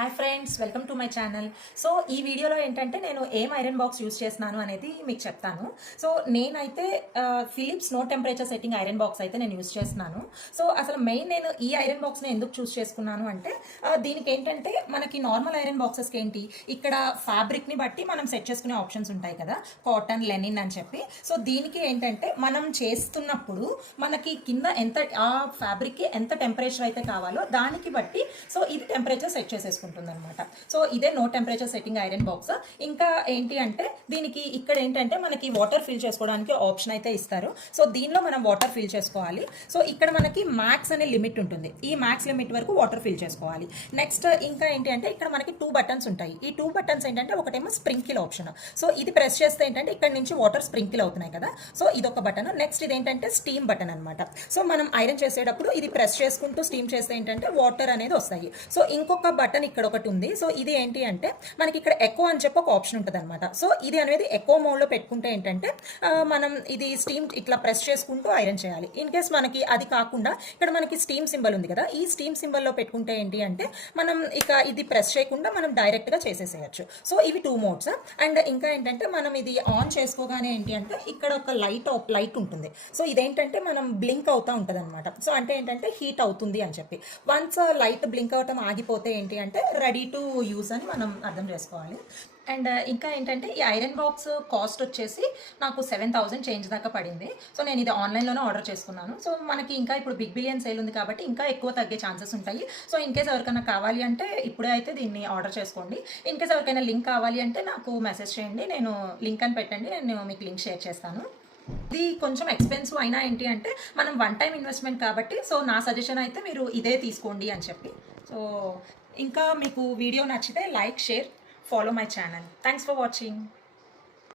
Hi friends, welcome to my channel. So ఈ వీడియోలో ఏంటంటే నేను ఏం ఐరన్ బాక్స్ యూస్ చేస్తున్నాను అనేది మీకు చెప్తాను. సో నేనైతే Philips no temperature setting iron box అయితే నేను యూస్ చేస్తున్నాను. సో అసలు మెయిన్ నేను ఈ ఐరన్ బాక్స్ని ఎందుకు చూస్ చేసుకున్నాను అంటే దీనికి ఏంటంటే మనకి నార్మల్ ఐరన్ బాక్సెస్కి ఏంటి ఇక్కడ ఫ్యాబ్రిక్ని బట్టి మనం సెట్ చేసుకునే ఆప్షన్స్ ఉంటాయి కదా, కాటన్, లెనిన్ అని చెప్పి. సో దీనికి ఏంటంటే మనం చేస్తున్నప్పుడు మనకి కింద ఎంత ఆ ఫ్యాబ్రిక్కి ఎంత టెంపరేచర్ అయితే కావాలో దానికి బట్టి సో ఇది టెంపరేచర్ సెట్ చేసేసుకుంటుంది అనమాట. సో ఇదే no temperature setting iron box. ఇంకా ఏంటి అంటే దీనికి ఇక్కడ ఏంటంటే మనకి వాటర్ ఫిల్ చేసుకోవడానికి ఆప్షన్ అయితే ఇస్తారు. సో దీనిలో మనం వాటర్ ఫిల్ చేసుకోవాలి. సో ఇక్కడ మనకి మ్యాక్స్ అనే లిమిట్ ఉంటుంది. ఈ మ్యాక్స్ లిమిట్ వరకు వాటర్ ఫిల్ చేసుకోవాలి. నెక్స్ట్ ఇంకా ఏంటి అంటే ఇక్కడ మనకి 2 బటన్స్ ఉంటాయి. ఈ 2 బటన్స్ ఏంటంటే ఒకటేమో స్ప్రింకిల్ ఆప్షన్. సో ఇది ప్రెస్ చేస్తే ఏంటంటే ఇక్కడ నుంచి వాటర్ స్ప్రింకిల్ అవుతున్నాయి కదా. సో ఇదొక బటన్. నెక్స్ట్ ఇది ఏంటంటే స్టీమ్ బటన్ అనమాట. సో మనం ఐరన్ చేసేటప్పుడు ఇది ప్రెస్ చేసుకుంటూ స్టీమ్ చేస్తే ఏంటంటే వాటర్ అనేది వస్తాయి. సో ఇంకొక బటన్ ఇక్కడ ఒకటి ఉంది. సో ఇది ఏంటి అంటే మనకి ఇక్కడ ఎకో అని చెప్పి ఒక ఆప్షన్ ఉంటుంది అనమాట. సో ఇది అనేది ఎకో మోడ్లో పెట్టుకుంటే ఏంటంటే మనం ఇది స్టీమ్ ఇట్లా ప్రెస్ చేసుకుంటూ ఐరన్ చేయాలి. ఇన్ కేస్ మనకి అది కాకుండా ఇక్కడ మనకి స్టీమ్ సింబల్ ఉంది కదా, ఈ స్టీమ్ సింబల్లో పెట్టుకుంటే ఏంటి అంటే మనం ఇక ఇది ప్రెస్ చేయకుండా మనం డైరెక్ట్గా చేసేసేయచ్చు. సో ఇవి 2 మోడ్స్. అండ్ ఇంకా ఏంటంటే మనం ఇది ఆన్ చేసుకోగానే ఏంటి అంటే ఇక్కడ ఒక లైట్ ఉంటుంది. సో ఇదేంటంటే మనం బ్లింక్ అవుతూ ఉంటుంది అనమాట. సో అంటే ఏంటంటే హీట్ అవుతుంది అని చెప్పి. వన్స్ లైట్ బ్లింక్ అవటం ఆగిపోతే ఏంటి అంటే రెడీ టు యూస్ అని మనం అర్థం చేసుకోవాలి. అండ్ ఇంకా ఏంటంటే ఈ ఐరన్ బాక్స్ కాస్ట్ వచ్చేసి నాకు 7,000 చేంజ్ దాకా పడింది. సో నేను ఇది ఆన్లైన్లోనే ఆర్డర్ చేసుకున్నాను. సో మనకి ఇంకా ఇప్పుడు బిగ్ బిలియన్ సేల్ ఉంది కాబట్టి ఇంకా ఎక్కువ తగ్గే ఛాన్సెస్ ఉంటాయి. సో ఇన్ కేస్ ఎవరికైనా కావాలి అంటే ఇప్పుడే అయితే దీన్ని ఆర్డర్ చేసుకోండి. ఇన్ కేస్ ఎవరికైనా లింక్ కావాలి అంటే నాకు మెసేజ్ చేయండి, నేను లింక్ అని పెట్టండి, నేను మీకు లింక్ షేర్ చేస్తాను. ఇది కొంచెం ఎక్స్పెన్సివ్ అయినా ఏంటి అంటే మనం వన్ టైం ఇన్వెస్ట్మెంట్ కాబట్టి సో నా సజెషన్ అయితే మీరు ఇదే తీసుకోండి అని చెప్పి. సో ఇంకా మీకు వీడియో నచ్చితే like, share, follow my channel. Thanks for watching.